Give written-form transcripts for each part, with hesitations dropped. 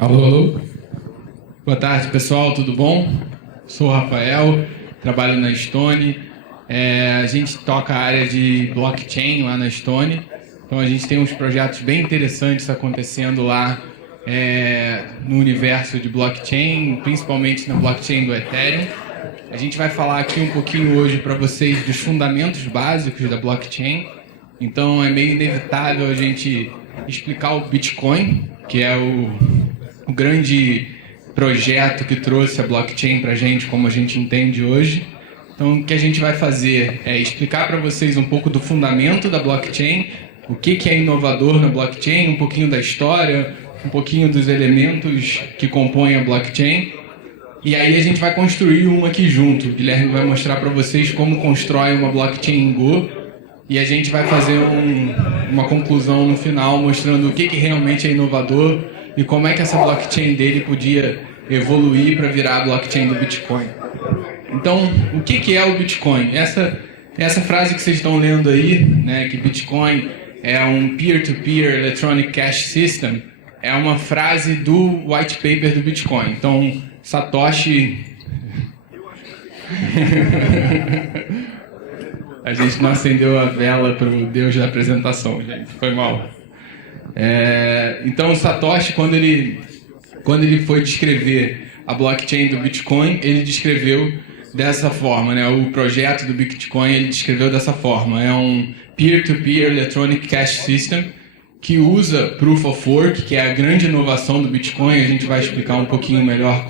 Alô, alô. Boa tarde, pessoal, tudo bom? Sou o Rafael, trabalho na Stone. A gente toca a área de blockchain lá na Stone. Então a gente tem uns projetos bem interessantes acontecendo lá no universo de blockchain, principalmente na blockchain do Ethereum. A gente vai falar aqui um pouquinho hoje para vocês dos fundamentos básicos da blockchain. Então é meio inevitável a gente explicar o Bitcoin, que é o grande projeto que trouxe a blockchain para a gente, como a gente entende hoje. Então o que a gente vai fazer é explicar para vocês um pouco do fundamento da blockchain, o que é inovador na blockchain, um pouquinho da história, um pouquinho dos elementos que compõem a blockchain. E aí a gente vai construir um aqui junto. O Guilherme vai mostrar para vocês como constrói uma blockchain em Go. E a gente vai fazer uma conclusão no final, mostrando o que realmente é inovador e como é que essa blockchain dele podia evoluir para virar a blockchain do Bitcoin. Então, o que é o Bitcoin? Essa frase que vocês estão lendo aí, né, que Bitcoin é um peer-to-peer electronic cash system, é uma frase do white paper do Bitcoin. Então, Satoshi... A gente não acendeu a vela para o Deus da apresentação, gente. Foi mal. Então, o Satoshi, quando ele foi descrever a blockchain do Bitcoin, ele descreveu dessa forma, né? O projeto do Bitcoin, ele descreveu dessa forma. É um peer-to-peer electronic cash system que usa Proof of Work, que é a grande inovação do Bitcoin. A gente vai explicar um pouquinho melhor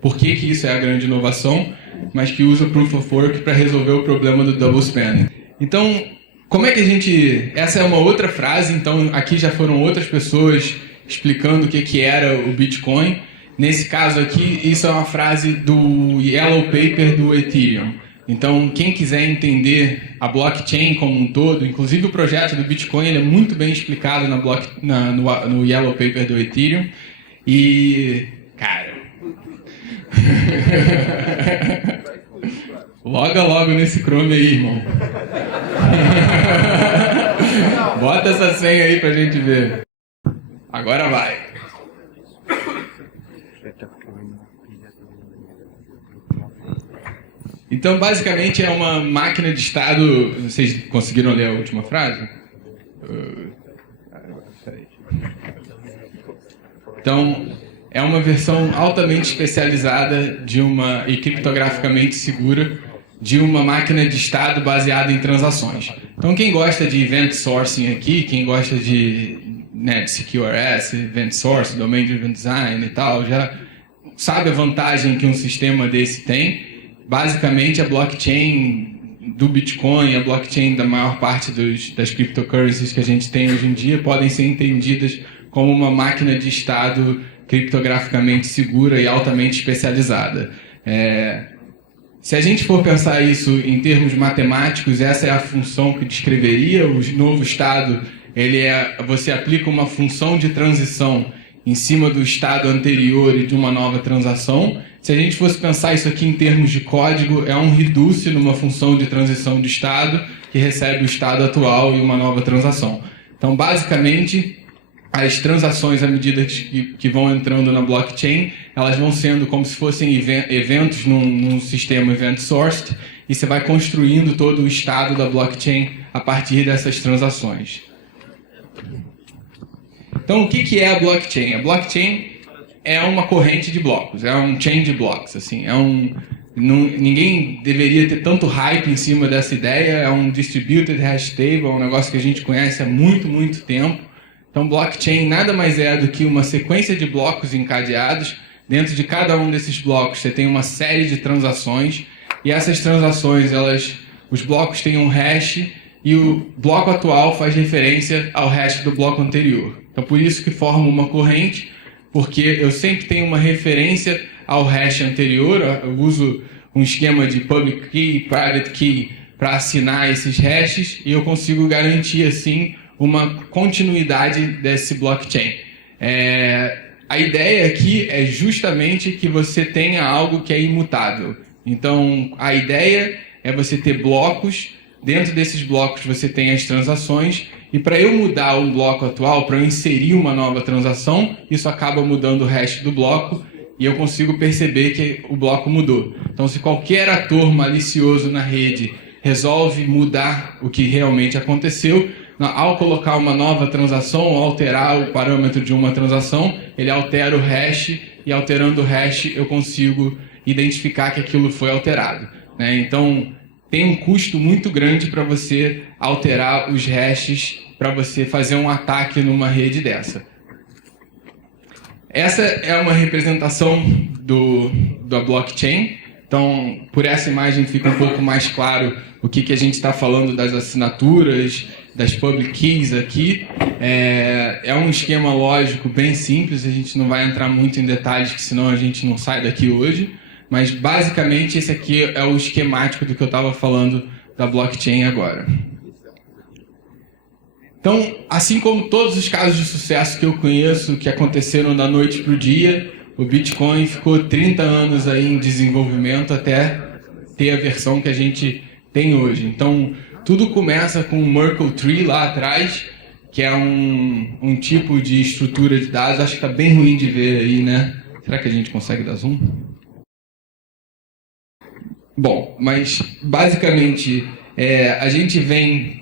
por que isso é a grande inovação, mas que usa Proof of Work para resolver o problema do double spending. Então, como é que a gente... Essa é uma outra frase, então aqui já foram outras pessoas explicando o que era o Bitcoin. Nesse caso aqui, isso é uma frase do Yellow Paper do Ethereum. Então, quem quiser entender a blockchain como um todo, inclusive o projeto do Bitcoin, ele é muito bem explicado no Yellow Paper do Ethereum. E, cara... Logo nesse Chrome aí, irmão. Bota essa senha aí pra gente ver. Agora vai. Então, basicamente, é uma máquina de estado... Vocês conseguiram ler a última frase? Então, é uma versão altamente especializada e criptograficamente segura de uma máquina de estado baseada em transações. Então, quem gosta de event sourcing aqui, quem gosta de CQRS, event source, domain driven design e tal, já sabe a vantagem que um sistema desse tem. Basicamente, a blockchain do Bitcoin, a blockchain da maior parte das cryptocurrencies que a gente tem hoje em dia podem ser entendidas como uma máquina de estado criptograficamente segura e altamente especializada. Se a gente for pensar isso em termos matemáticos, essa é a função que descreveria o novo estado. Você aplica uma função de transição em cima do estado anterior e de uma nova transação. Se a gente fosse pensar isso aqui em termos de código, é um reduce numa função de transição de estado que recebe o estado atual e uma nova transação. Então, basicamente, as transações, à medida que vão entrando na blockchain, elas vão sendo como se fossem eventos num sistema event-sourced, e você vai construindo todo o estado da blockchain a partir dessas transações. Então, o que é a blockchain? A blockchain é uma corrente de blocos, é um chain de blocos. Assim, ninguém deveria ter tanto hype em cima dessa ideia. É um distributed hash table, é um negócio que a gente conhece há muito, muito tempo. Então, blockchain nada mais é do que uma sequência de blocos encadeados. Dentro de cada um desses blocos, você tem uma série de transações. E essas transações, os blocos têm um hash, e o bloco atual faz referência ao hash do bloco anterior. Então, por isso que forma uma corrente, porque eu sempre tenho uma referência ao hash anterior. Eu uso um esquema de public key e private key para assinar esses hashes, e eu consigo garantir, assim, uma continuidade desse blockchain. A ideia aqui é justamente que você tenha algo que é imutável. Então, a ideia é você ter blocos. Dentro desses blocos você tem as transações, E para eu mudar o bloco atual, para eu inserir uma nova transação, isso acaba mudando o hash do bloco e eu consigo perceber que o bloco mudou. Então, se qualquer ator malicioso na rede resolve mudar o que realmente aconteceu, ao colocar uma nova transação ou alterar o parâmetro de uma transação, ele altera o hash e alterando o hash eu consigo identificar que aquilo foi alterado, né? Então, tem um custo muito grande para você alterar os hashes para você fazer um ataque numa rede dessa. Essa é uma representação da blockchain. Então, por essa imagem fica um pouco mais claro o que a gente está falando das assinaturas, das public keys aqui. É um esquema lógico bem simples, a gente não vai entrar muito em detalhes, que senão a gente não sai daqui hoje. Mas, basicamente, esse aqui é o esquemático do que eu estava falando da blockchain agora. Então, assim como todos os casos de sucesso que eu conheço, que aconteceram da noite para o dia, o Bitcoin ficou 30 anos aí em desenvolvimento até ter a versão que a gente tem hoje. Então, tudo começa com o Merkle Tree lá atrás, que é um tipo de estrutura de dados. Acho que está bem ruim de ver aí, né? Será que a gente consegue dar zoom? Bom, mas basicamente a gente vem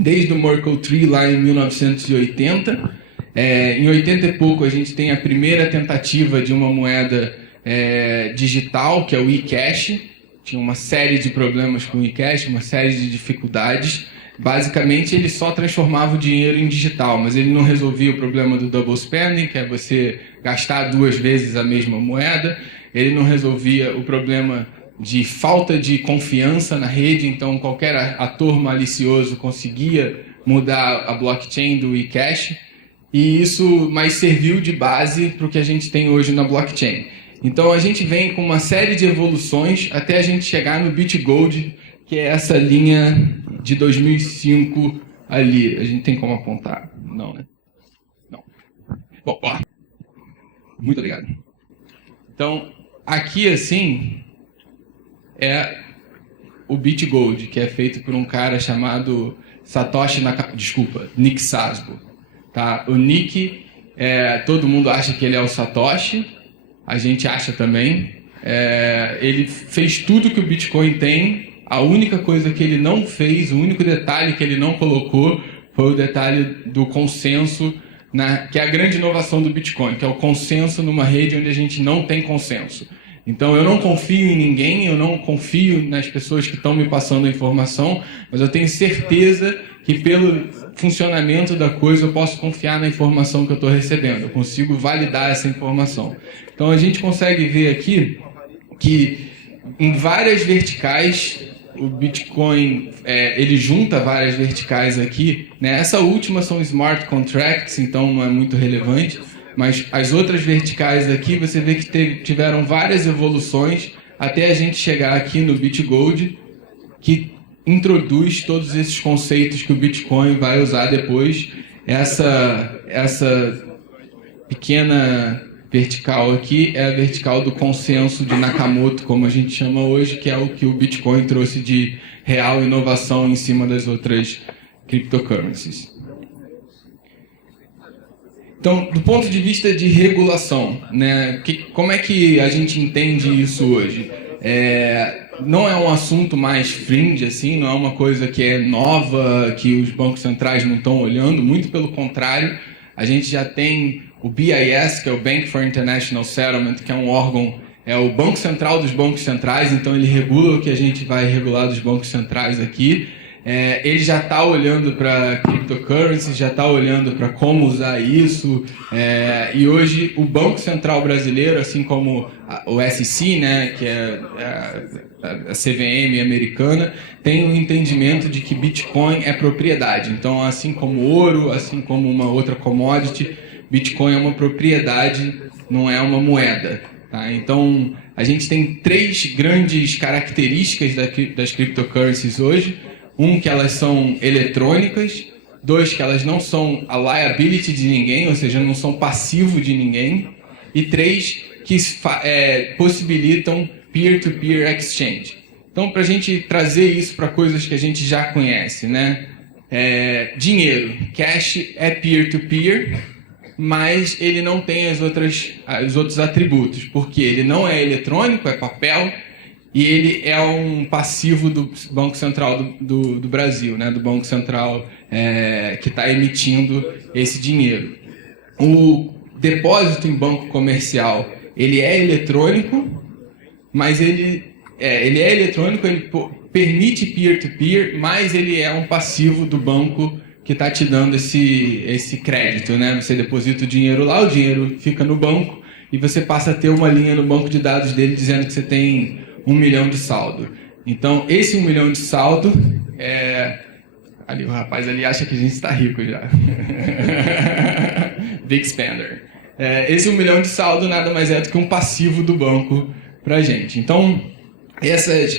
desde o Merkle Tree lá em 1980. Em 80 e pouco a gente tem a primeira tentativa de uma moeda digital, que é o eCash. Tinha uma série de problemas com o eCash, uma série de dificuldades. Basicamente ele só transformava o dinheiro em digital, mas ele não resolvia o problema do double spending, que é você gastar 2 vezes a mesma moeda. Ele não resolvia o problema de falta de confiança na rede, então qualquer ator malicioso conseguia mudar a blockchain do eCash, e isso mais serviu de base para o que a gente tem hoje na blockchain. Então a gente vem com uma série de evoluções até a gente chegar no BitGold, que é essa linha de 2005 ali. A gente tem como apontar? Não, né? Não. Bom, ó. Muito obrigado. Então, aqui assim é o BitGold, que é feito por um cara chamado Nick Szabo. Tá? O Nick, todo mundo acha que ele é o Satoshi, a gente acha também. Ele fez tudo que o Bitcoin tem, a única coisa que ele não fez, o único detalhe que ele não colocou foi o detalhe do consenso, que é a grande inovação do Bitcoin, que é o consenso numa rede onde a gente não tem consenso. Então, eu não confio em ninguém, eu não confio nas pessoas que estão me passando a informação, mas eu tenho certeza que pelo funcionamento da coisa eu posso confiar na informação que eu estou recebendo, eu consigo validar essa informação. Então, a gente consegue ver aqui que em várias verticais, o Bitcoin, ele junta várias verticais aqui, né? Essa última são smart contracts, então não é muito relevante, mas as outras verticais aqui, você vê que tiveram várias evoluções até a gente chegar aqui no BitGold, que introduz todos esses conceitos que o Bitcoin vai usar depois. Essa pequena vertical aqui é a vertical do consenso de Nakamoto, como a gente chama hoje, que é o que o Bitcoin trouxe de real inovação em cima das outras cryptocurrencies. Então, do ponto de vista de regulação, né, como é que a gente entende isso hoje? Não é um assunto mais fringe, assim, não é uma coisa que é nova, que os bancos centrais não estão olhando, muito pelo contrário. A gente já tem o BIS, que é o Bank for International Settlement, que é um órgão, é o Banco Central dos bancos centrais, então ele regula o que a gente vai regular dos bancos centrais aqui. Ele já está olhando para cryptocurrencies, já está olhando para como usar isso, e hoje o Banco Central brasileiro, assim como o SEC, né, que é a CVM americana, tem um entendimento de que Bitcoin é propriedade. Então, assim como ouro, assim como uma outra commodity, Bitcoin é uma propriedade, não é uma moeda. Tá? Então, a gente tem 3 grandes características das cryptocurrencies hoje. Que elas são eletrônicas. 2, que elas não são a liability de ninguém, ou seja, não são passivo de ninguém. E 3, que possibilitam peer-to-peer exchange. Então, para a gente trazer isso para coisas que a gente já conhece, né? Dinheiro, cash é peer-to-peer, mas ele não tem os outros atributos, porque ele não é eletrônico, é papel, e ele é um passivo do Banco Central do Brasil, né? Do Banco Central que está emitindo esse dinheiro. O depósito em banco comercial, ele é eletrônico, mas ele é eletrônico, ele permite peer-to-peer, mas ele é um passivo do banco que está te dando esse crédito, né? Você deposita o dinheiro lá, o dinheiro fica no banco e você passa a ter uma linha no banco de dados dele dizendo que você tem 1 milhão de saldo. Então, esse 1 milhão de saldo ali, o rapaz ali acha que a gente está rico já. Big spender. Esse 1 milhão de saldo nada mais é do que um passivo do banco para a gente. Então,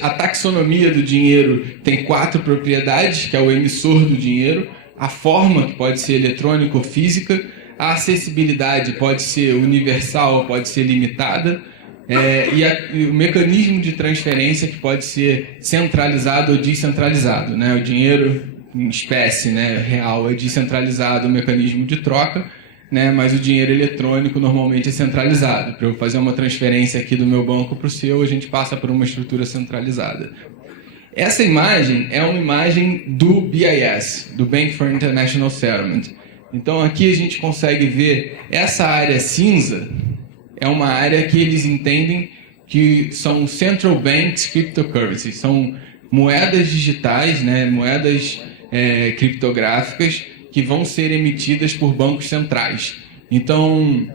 a taxonomia do dinheiro tem 4 propriedades, que é o emissor do dinheiro, a forma, que pode ser eletrônica ou física, a acessibilidade pode ser universal, pode ser limitada, e o mecanismo de transferência, que pode ser centralizado ou descentralizado, né? O dinheiro em espécie, né, real, é descentralizado, o mecanismo de troca, né, mas o dinheiro eletrônico normalmente é centralizado. Para eu fazer uma transferência aqui do meu banco para o seu, a gente passa por uma estrutura centralizada. Essa imagem é uma imagem do BIS, do Bank for International Settlement. Então aqui a gente consegue ver essa área cinza, é uma área que eles entendem que são Central Banks Cryptocurrencies, são moedas digitais, né, moedas criptográficas, que vão ser emitidas por bancos centrais. Então,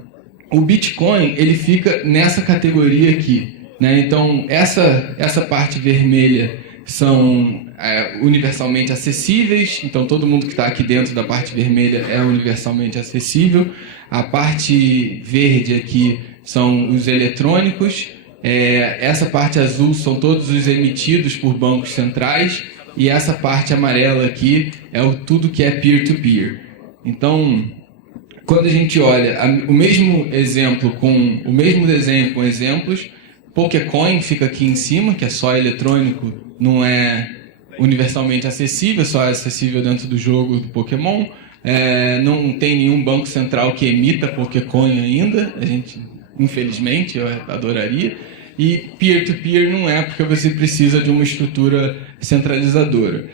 o Bitcoin ele fica nessa categoria aqui, né? Então, essa parte vermelha são universalmente acessíveis, então todo mundo que está aqui dentro da parte vermelha é universalmente acessível. A parte verde aqui são os eletrônicos, essa parte azul são todos os emitidos por bancos centrais, e essa parte amarela aqui é tudo que é peer-to-peer. Então, quando a gente olha o mesmo exemplo o mesmo desenho com exemplos, Pokécoin fica aqui em cima, que é só eletrônico, não é universalmente acessível, só é acessível dentro do jogo do Pokémon. Não tem nenhum banco central que emita Pokécoin ainda, a gente, infelizmente, eu adoraria. E peer-to-peer não é, porque você precisa de uma estrutura centralizadora.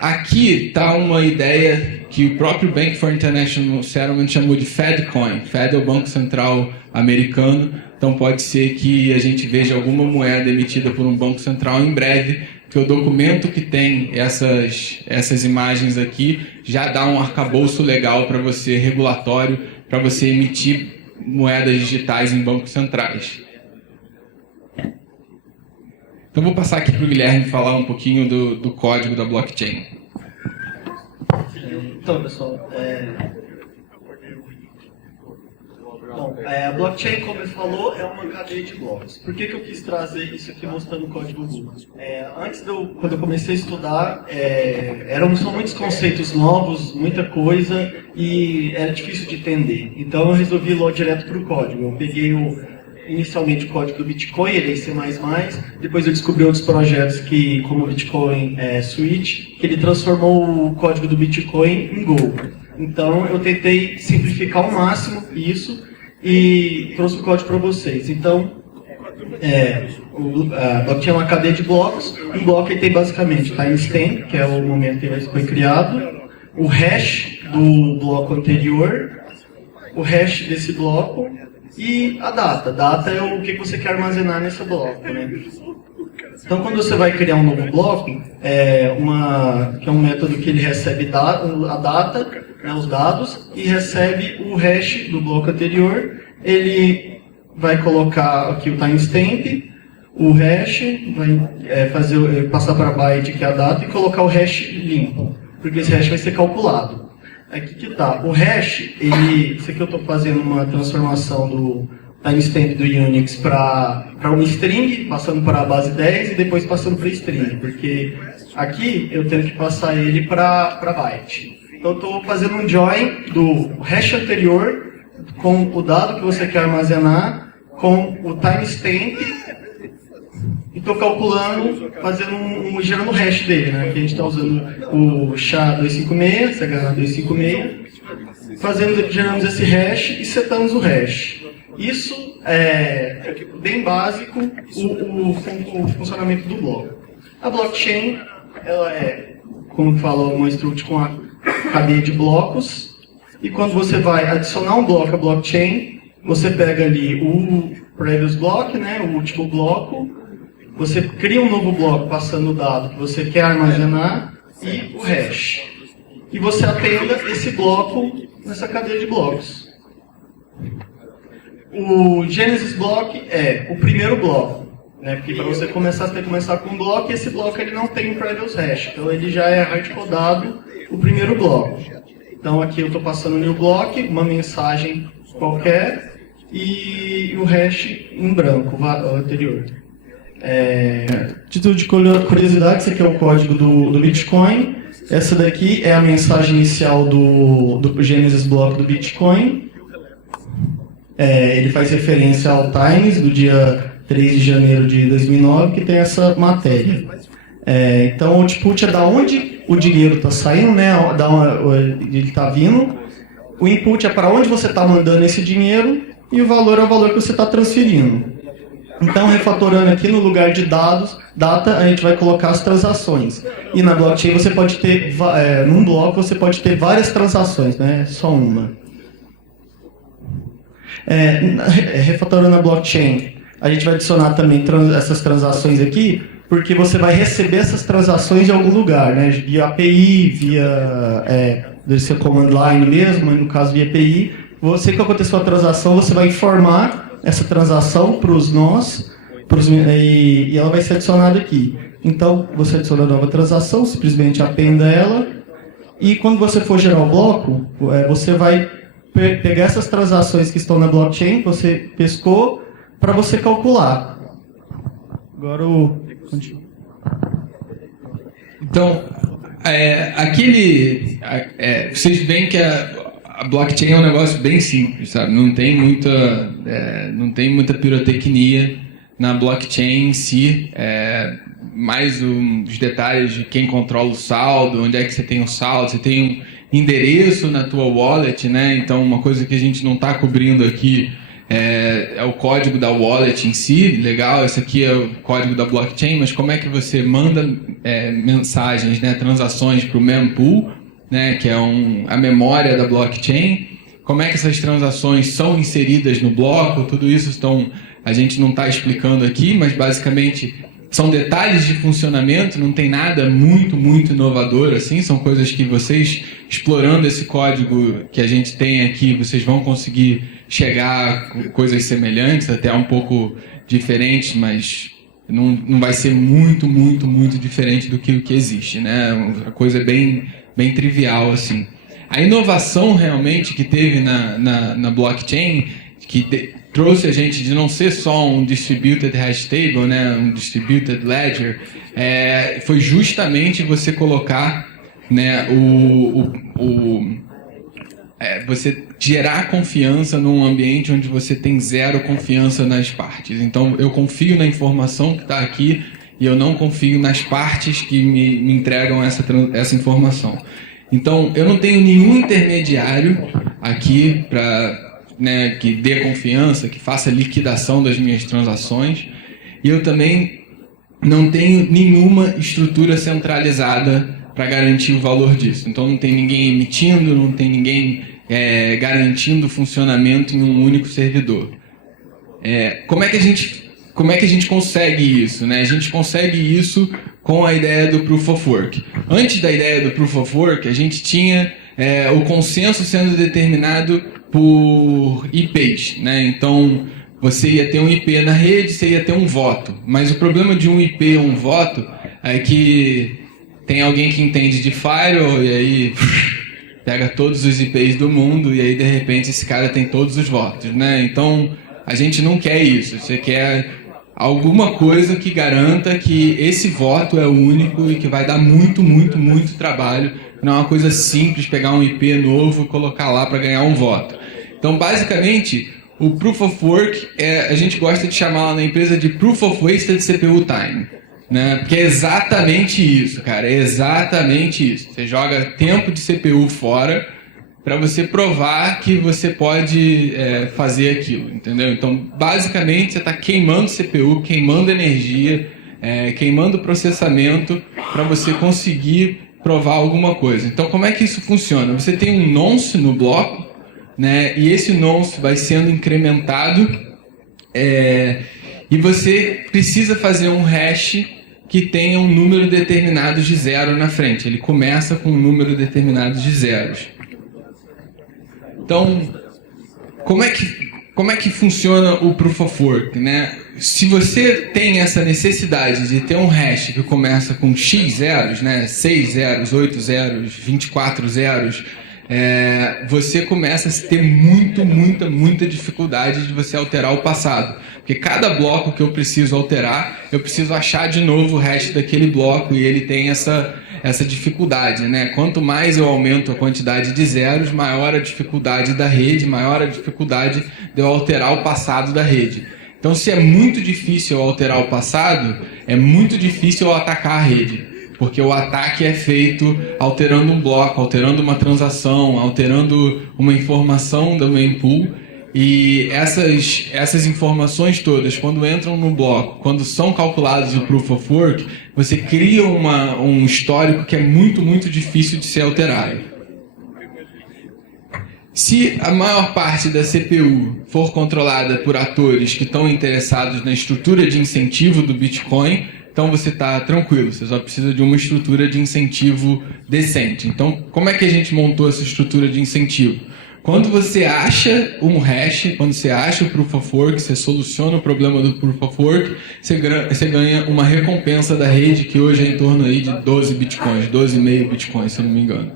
Aqui está uma ideia que o próprio Bank for International Settlement chamou de FedCoin. Fed é o Banco Central americano, então pode ser que a gente veja alguma moeda emitida por um banco central em breve, que o documento que tem essas imagens aqui já dá um arcabouço legal para você, regulatório, para você emitir moedas digitais em bancos centrais. Então vou passar aqui para o Guilherme falar um pouquinho do código da blockchain. Então, pessoal, a blockchain, como ele falou, é uma cadeia de blocos. Por que eu quis trazer isso aqui mostrando o código Google? Quando eu comecei a estudar, são muitos conceitos novos, muita coisa, e era difícil de entender. Então eu resolvi ir logo direto para o código. Eu peguei inicialmente o código do Bitcoin, ele é em C++, depois eu descobri outros projetos como o Bitcoin Switch, que ele transformou o código do Bitcoin em Go. Então eu tentei simplificar ao máximo isso e trouxe o código para vocês. Então, a blockchain é uma cadeia de blocos, e um bloco tem basicamente timestamp, que é o momento que ele foi criado, o hash do bloco anterior, o hash desse bloco, e a data. Data é o que você quer armazenar nesse bloco, né? Então, quando você vai criar um novo bloco, que é um método que ele recebe a data, né, os dados, e recebe o hash do bloco anterior. Ele vai colocar aqui o timestamp, o hash, vai passar para byte, que é a data, e colocar o hash limpo, porque esse hash vai ser calculado. Aqui que tá. O hash, isso aqui eu estou fazendo uma transformação do timestamp do Unix para uma string, passando para a base 10 e depois passando para string, porque aqui eu tenho que passar ele para byte. Então eu estou fazendo um join do hash anterior com o dado que você quer armazenar com o timestamp e estou calculando, fazendo gerando o hash dele, né? Que a gente está usando o SHA-256, geramos esse hash e setamos o hash. Isso é bem básico o funcionamento do bloco. A blockchain, ela é, como fala, uma struct com a cadeia de blocos, e quando você vai adicionar um bloco à blockchain, você pega ali o previous block, né, o último bloco, você cria um novo bloco passando o dado que você quer armazenar e o hash. E você atenda esse bloco nessa cadeia de blocos. O Genesis Block é o primeiro bloco, né? Porque para você começar, você tem que começar com um bloco, e esse bloco ele não tem um previous hash. Então ele já é hard-codado o primeiro bloco. Então aqui eu estou passando o new block, uma mensagem qualquer, e o hash em branco, o anterior. Título de curiosidade, esse aqui é o código do Bitcoin. Essa daqui é a mensagem inicial do Genesis Block do Bitcoin. Ele faz referência ao Times, do dia 3 de janeiro de 2009, que tem essa matéria. Então, o output é da onde o dinheiro está saindo, né? Ele está vindo. O input é para onde você está mandando esse dinheiro, e o valor é o valor que você está transferindo. Então, refatorando aqui no lugar de data, a gente vai colocar as transações. E na blockchain você pode ter, num bloco você pode ter várias transações, né? Só uma. Refatorando a blockchain, a gente vai adicionar também essas transações aqui, porque você vai receber essas transações de algum lugar, né? Via API, deve ser command line mesmo, mas no caso via API. Você que aconteceu a transação, você vai informar essa transação para os nós, e ela vai ser adicionada aqui. Então, você adiciona a nova transação, simplesmente appenda ela, e quando você for gerar o bloco, você vai pegar essas transações que estão na blockchain, que você pescou, para você calcular. Agora Então, vocês veem que a blockchain é um negócio bem simples, sabe? Não tem muita pirotecnia na blockchain em si. Mais os detalhes de quem controla o saldo, onde é que você tem o saldo, você tem um endereço na tua wallet, né? Então, uma coisa que a gente não está cobrindo aqui é o código da wallet em si. Legal, esse aqui é o código da blockchain, mas como é que você manda mensagens, né, transações para o mempool, né, que é a memória da blockchain? Como é que essas transações são inseridas no bloco? Tudo isso a gente não está explicando aqui, mas basicamente são detalhes de funcionamento, não tem nada muito inovador assim, são coisas que vocês, explorando esse código que a gente tem aqui, vocês vão conseguir chegar a coisas semelhantes, até um pouco diferentes, mas não vai ser muito diferente do que o que existe, né? Uma coisa bem trivial assim. A inovação realmente que teve na blockchain, que trouxe a gente de não ser só um distributed hash table, né, um distributed ledger, foi justamente você colocar, né, você gerar confiança num ambiente onde você tem zero confiança nas partes. Então, eu confio na informação que está aqui e eu não confio nas partes que me entregam essa informação. Então, eu não tenho nenhum intermediário aqui que dê confiança, que faça liquidação das minhas transações, e eu também não tenho nenhuma estrutura centralizada para garantir o valor disso. Então não tem ninguém emitindo, não tem ninguém garantindo o funcionamento em um único servidor. Como é que a gente consegue isso, né? A gente consegue isso com a ideia do Proof of Work. Antes da ideia do Proof of Work, a gente tinha o consenso sendo determinado por IPs, né? Então, você ia ter um IP na rede, você ia ter um voto. Mas o problema de um IP ou um voto é que tem alguém que entende de firewall e aí pega todos os IPs do mundo e aí, de repente, esse cara tem todos os votos, né? Então, a gente não quer isso. Você quer alguma coisa que garanta que esse voto é o único e que vai dar muito trabalho. Não é uma coisa simples pegar um IP novo e colocar lá para ganhar um voto. Então, basicamente, O Proof of Work, a gente gosta de chamar lá na empresa de Proof of Wasted CPU Time. Né? Porque é exatamente isso, cara. É exatamente isso. Você joga tempo de CPU fora para você provar que você pode fazer aquilo, entendeu? Então, basicamente, você está queimando CPU, queimando energia, queimando processamento para você conseguir provar alguma coisa. Então, como é que isso funciona? Você tem um nonce no bloco, né? E esse nonce vai sendo incrementado e você precisa fazer um hash que tenha um número determinado de zero na frente. Ele começa com um número determinado de zeros. Então, como é que funciona o Proof of Work, né? Se você tem essa necessidade de ter um hash que começa com x zeros, né? 6 zeros, 8 zeros, 24 zeros, você começa a ter muita dificuldade de você alterar o passado. Porque cada bloco que eu preciso alterar, eu preciso achar de novo o hash daquele bloco e ele tem essa dificuldade, né? Quanto mais eu aumento a quantidade de zeros, maior a dificuldade da rede, maior a dificuldade de eu alterar o passado da rede. Então, se é muito difícil eu alterar o passado, é muito difícil eu atacar a rede. Porque o ataque é feito alterando um bloco, alterando uma transação, alterando uma informação do mempool. E essas informações todas, quando entram no bloco, quando são calculadas no Proof of Work, você cria um histórico que é muito difícil de ser alterado. Se a maior parte da CPU for controlada por atores que estão interessados na estrutura de incentivo do Bitcoin, então você está tranquilo, você só precisa de uma estrutura de incentivo decente. Então, como é que a gente montou essa estrutura de incentivo? Quando você acha um hash, quando você acha o Proof of Work, você soluciona o problema do Proof of Work, você ganha uma recompensa da rede que hoje é em torno aí de 12 bitcoins, 12,5 bitcoins, se eu não me engano.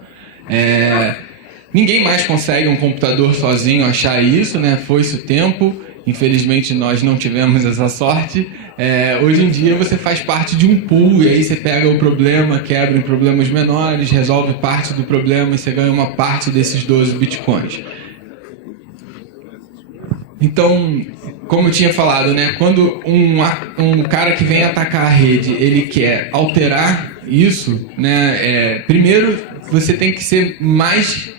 Ninguém mais consegue um computador sozinho achar isso, né? Foi-se o tempo, infelizmente nós não tivemos essa sorte. Hoje em dia você faz parte de um pool e aí você pega o problema, quebra em problemas menores, resolve parte do problema e você ganha uma parte desses 12 bitcoins. Então, como eu tinha falado, né, quando um cara que vem atacar a rede, ele quer alterar isso, né, primeiro você tem que ser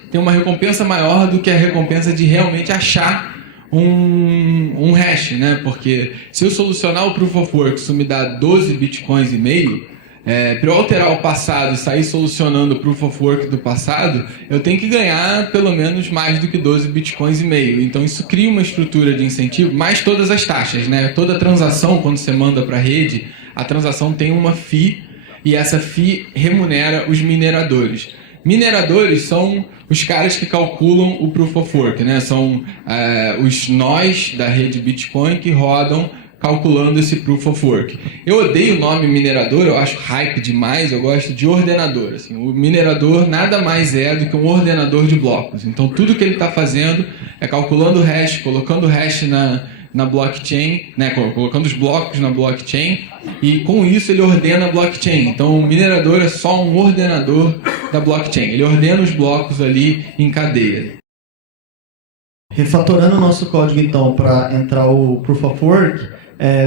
ter uma recompensa maior do que a recompensa de realmente achar um hash, né? Porque se eu solucionar o Proof of Work, isso me dá 12 bitcoins e meio, para eu alterar o passado e sair solucionando o Proof of Work do passado, eu tenho que ganhar pelo menos mais do que 12 bitcoins e meio. Então isso cria uma estrutura de incentivo, mais todas as taxas, né? Toda transação, quando você manda para a rede, a transação tem uma fee e essa fee remunera os mineradores. Mineradores são os caras que calculam o Proof of Work, né? São os nós da rede Bitcoin que rodam calculando esse Proof of Work. Eu odeio o nome minerador, eu acho hype demais, eu gosto de ordenador. Assim, o minerador nada mais é do que um ordenador de blocos. Então tudo que ele está fazendo é calculando o hash, colocando o hash na blockchain, né, colocando os blocos na blockchain, e com isso ele ordena a blockchain. Então o minerador é só um ordenador da blockchain, ele ordena os blocos ali em cadeia. Refatorando o nosso código então para entrar o Proof of Work,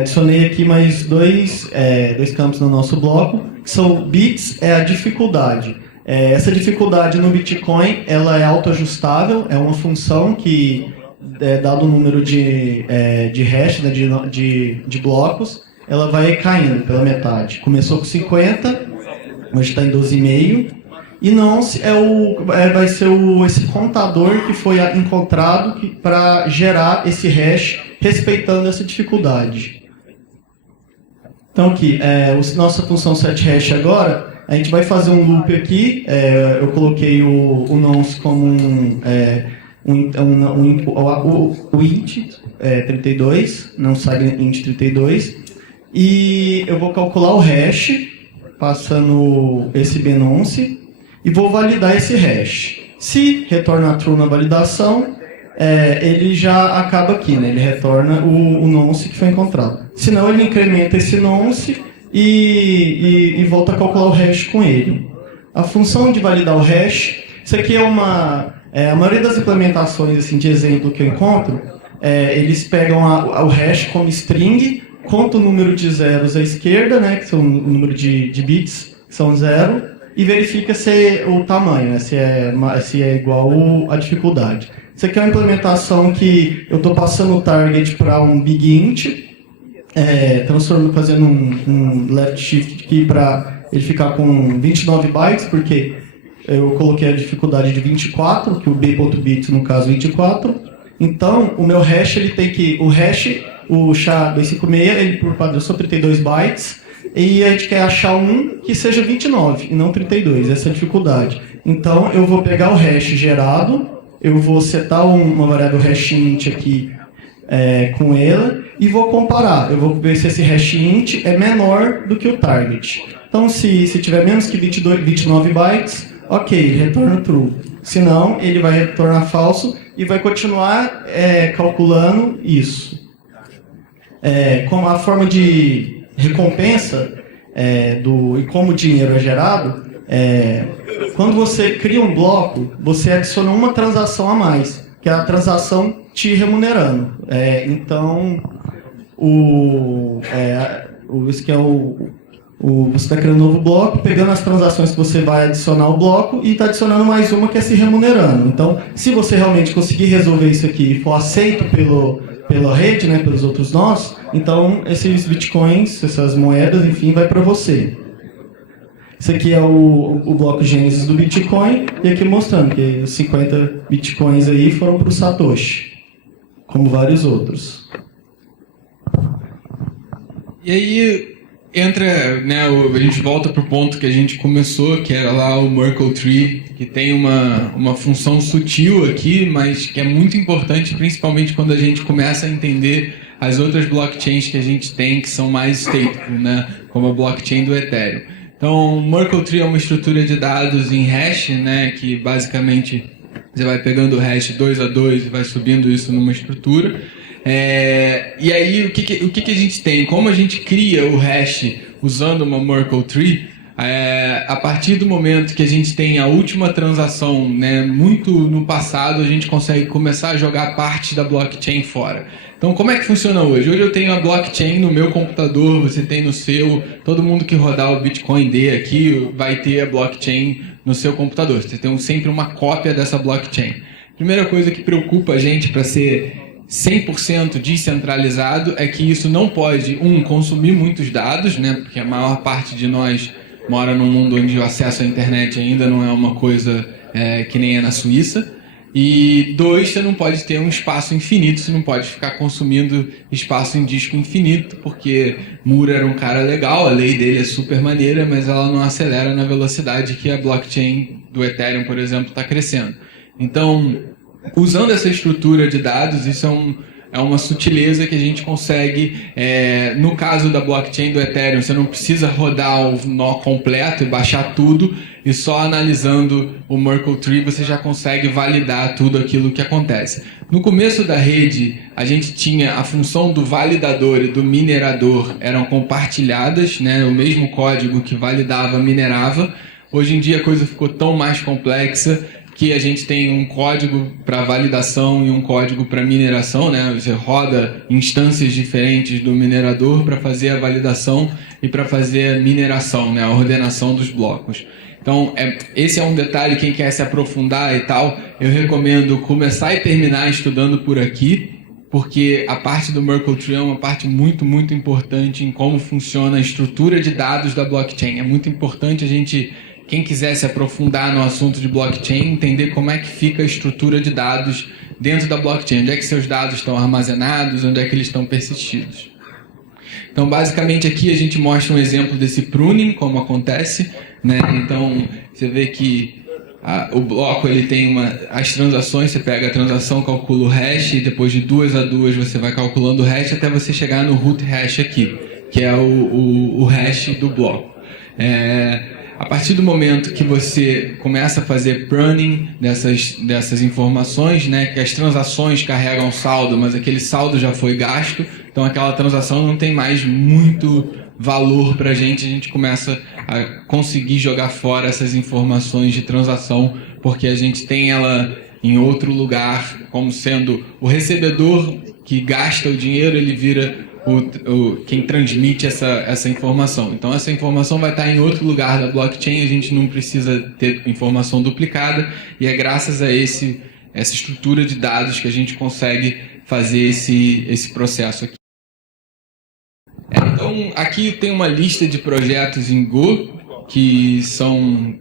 adicionei aqui mais dois campos no nosso bloco, que são bits, a dificuldade. Essa dificuldade no Bitcoin ela é autoajustável, é uma função que dado o número de hash, né, de blocos, ela vai caindo pela metade. Começou com 50, hoje está em 12,5, e não vai ser esse contador que foi encontrado para gerar esse hash respeitando essa dificuldade. Então aqui, nossa função setHash agora, a gente vai fazer um loop aqui, eu coloquei o nonce como o int 32, não sai int 32, e eu vou calcular o hash, passando esse bnonce, e vou validar esse hash. Se retorna true na validação, ele já acaba aqui, né? Ele retorna o nonce que foi encontrado. Senão ele incrementa esse nonce e volta a calcular o hash com ele. A função de validar o hash, isso aqui é a maioria das implementações assim, de exemplo que eu encontro, eles pegam o hash como string, conta o número de zeros à esquerda, né, que são o número de bits, que são 0, e verifica se o tamanho, né, se é igual à dificuldade. Isso aqui é uma implementação que eu estou passando o target para um big int, fazendo um left shift aqui para ele ficar com 29 bytes, porque eu coloquei a dificuldade de 24, que o b.bit no caso 24. Então, o meu hash, ele tem que... O hash, o SHA-256, ele por padrão são 32 bytes, e a gente quer achar um que seja 29, e não 32, essa é a dificuldade. Então, eu vou pegar o hash gerado, eu vou setar uma variável hash int aqui com ela, e vou comparar. Eu vou ver se esse hash int é menor do que o target. Então, se tiver menos que 29 bytes, ok, retorna true. Se não, ele vai retornar falso e vai continuar calculando isso. Como a forma de recompensa e como o dinheiro é gerado, quando você cria um bloco, você adiciona uma transação a mais, que é a transação te remunerando. Então, esse que é você está criando um novo bloco, pegando as transações que você vai adicionar ao bloco e está adicionando mais uma que é se remunerando. Então, se você realmente conseguir resolver isso aqui e for aceito pela rede, né, pelos outros nós, então esses bitcoins, essas moedas, enfim, vai para você. Isso aqui é o bloco Gênesis do Bitcoin, e aqui mostrando que os 50 bitcoins aí foram para o Satoshi, como vários outros. E aí entra, né, a gente volta para o ponto que a gente começou, que era lá o Merkle Tree, que tem uma função sutil aqui, mas que é muito importante, principalmente quando a gente começa a entender as outras blockchains que a gente tem, que são mais stateful, né, como a blockchain do Ethereum. Então, o Merkle Tree é uma estrutura de dados em hash, né, que basicamente você vai pegando o hash 2 a 2 e vai subindo isso numa estrutura. E aí, o que a gente tem? Como a gente cria o hash usando uma Merkle Tree, a partir do momento que a gente tem a última transação, né, muito no passado, a gente consegue começar a jogar parte da blockchain fora. Então, como é que funciona hoje? Hoje eu tenho a blockchain no meu computador, você tem no seu, todo mundo que rodar o Bitcoin D aqui vai ter a blockchain no seu computador. Você tem sempre uma cópia dessa blockchain. Primeira coisa que preocupa a gente para ser 100% descentralizado é que isso não pode, consumir muitos dados, né, porque a maior parte de nós mora num mundo onde o acesso à internet ainda não é uma coisa que nem é na Suíça. E 2, você não pode ter um espaço infinito, você não pode ficar consumindo espaço em disco infinito, porque Moore era um cara legal, a lei dele é super maneira, mas ela não acelera na velocidade que a blockchain do Ethereum, por exemplo, está crescendo. Então, usando essa estrutura de dados, isso é uma sutileza que a gente consegue, no caso da blockchain do Ethereum, você não precisa rodar o nó completo e baixar tudo, e só analisando o Merkle Tree você já consegue validar tudo aquilo que acontece. No começo da rede, a gente tinha a função do validador e do minerador eram compartilhadas, né? O mesmo código que validava, minerava. Hoje em dia a coisa ficou tão mais complexa que a gente tem um código para validação e um código para mineração, né? Você roda instâncias diferentes do minerador para fazer a validação e para fazer a mineração, né? A ordenação dos blocos. Então, esse é um detalhe, quem quer se aprofundar e tal, eu recomendo começar e terminar estudando por aqui, porque a parte do Merkle Tree é uma parte muito, muito importante em como funciona a estrutura de dados da blockchain. É muito importante a gente, quem quiser se aprofundar no assunto de blockchain, entender como é que fica a estrutura de dados dentro da blockchain, onde é que seus dados estão armazenados, onde é que eles estão persistidos. Então, basicamente, aqui a gente mostra um exemplo desse pruning, como acontece, né? Então, você vê que o bloco ele tem as transações, você pega a transação, calcula o hash, e depois de 2 a 2 você vai calculando o hash até você chegar no root hash aqui, que é o hash do bloco. A partir do momento que você começa a fazer pruning dessas informações, né, que as transações carregam saldo, mas aquele saldo já foi gasto, então aquela transação não tem mais muito valor para a gente começa a conseguir jogar fora essas informações de transação, porque a gente tem ela em outro lugar, como sendo o recebedor que gasta o dinheiro, ele vira quem transmite essa informação. Então, essa informação vai estar em outro lugar da blockchain, a gente não precisa ter informação duplicada, e é graças a essa estrutura de dados que a gente consegue fazer esse processo aqui. Então, aqui tem uma lista de projetos em Go que são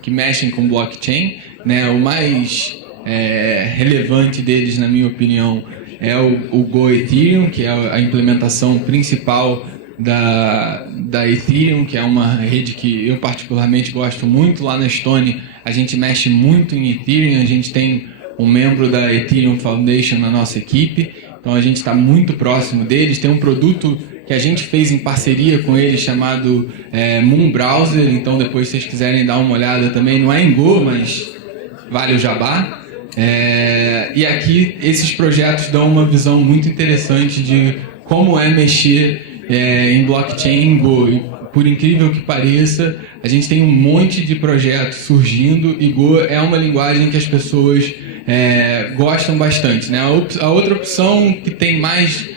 que mexem com blockchain, né? O mais relevante deles, na minha opinião, é o Go Ethereum, que é a implementação principal da Ethereum, que é uma rede que eu particularmente gosto muito. Lá na Stone a gente mexe muito em Ethereum, a gente tem um membro da Ethereum Foundation na nossa equipe, então a gente está muito próximo deles. Tem um produto que a gente fez em parceria com eles chamado Moon Browser, então depois se vocês quiserem dar uma olhada também, não é em Go, mas vale o jabá. E aqui esses projetos dão uma visão muito interessante de como é mexer em blockchain em Go. E, por incrível que pareça, a gente tem um monte de projetos surgindo e Go é uma linguagem que as pessoas gostam bastante, né? A outra opção que tem mais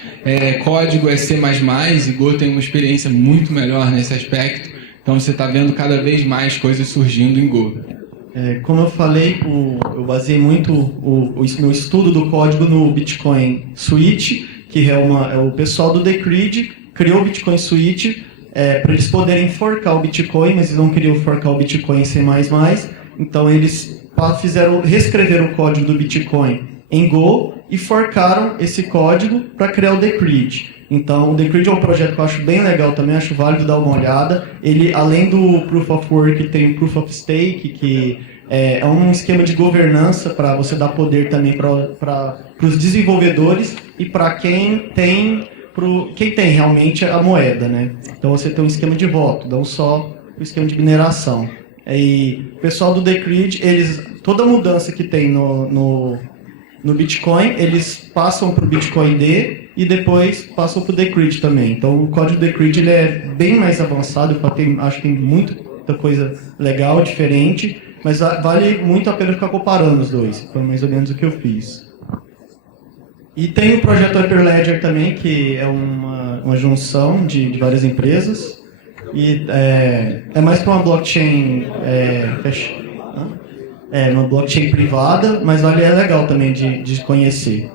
código é C++, e Go tem uma experiência muito melhor nesse aspecto, então você está vendo cada vez mais coisas surgindo em Go. Como eu falei, eu baseei muito o meu estudo do código no Bitcoin Switch, que é o pessoal do Decred criou o Bitcoin Switch para eles poderem forcar o Bitcoin, mas eles não queriam forcar o Bitcoin em C++, então eles reescreveram o código do Bitcoin em Go e forcaram esse código para criar o Decred. Então, o Decred é um projeto que eu acho bem legal também, acho válido dar uma olhada. Ele, além do Proof of Work, tem o Proof of Stake, que é um esquema de governança para você dar poder também para os desenvolvedores e para quem tem realmente a moeda, né? Então, você tem um esquema de voto, não só o esquema de mineração. E o pessoal do Decred, toda mudança que tem no Bitcoin, eles passam para o Bitcoin D e depois passam para o Decred também. Então, o código Decred ele é bem mais avançado, acho que tem muita coisa legal, diferente, mas vale muito a pena ficar comparando os dois. Foi mais ou menos o que eu fiz. E tem o projeto Hyperledger também, que é uma junção de várias empresas. E é mais para uma blockchain uma blockchain privada, mas ali é legal também de conhecer.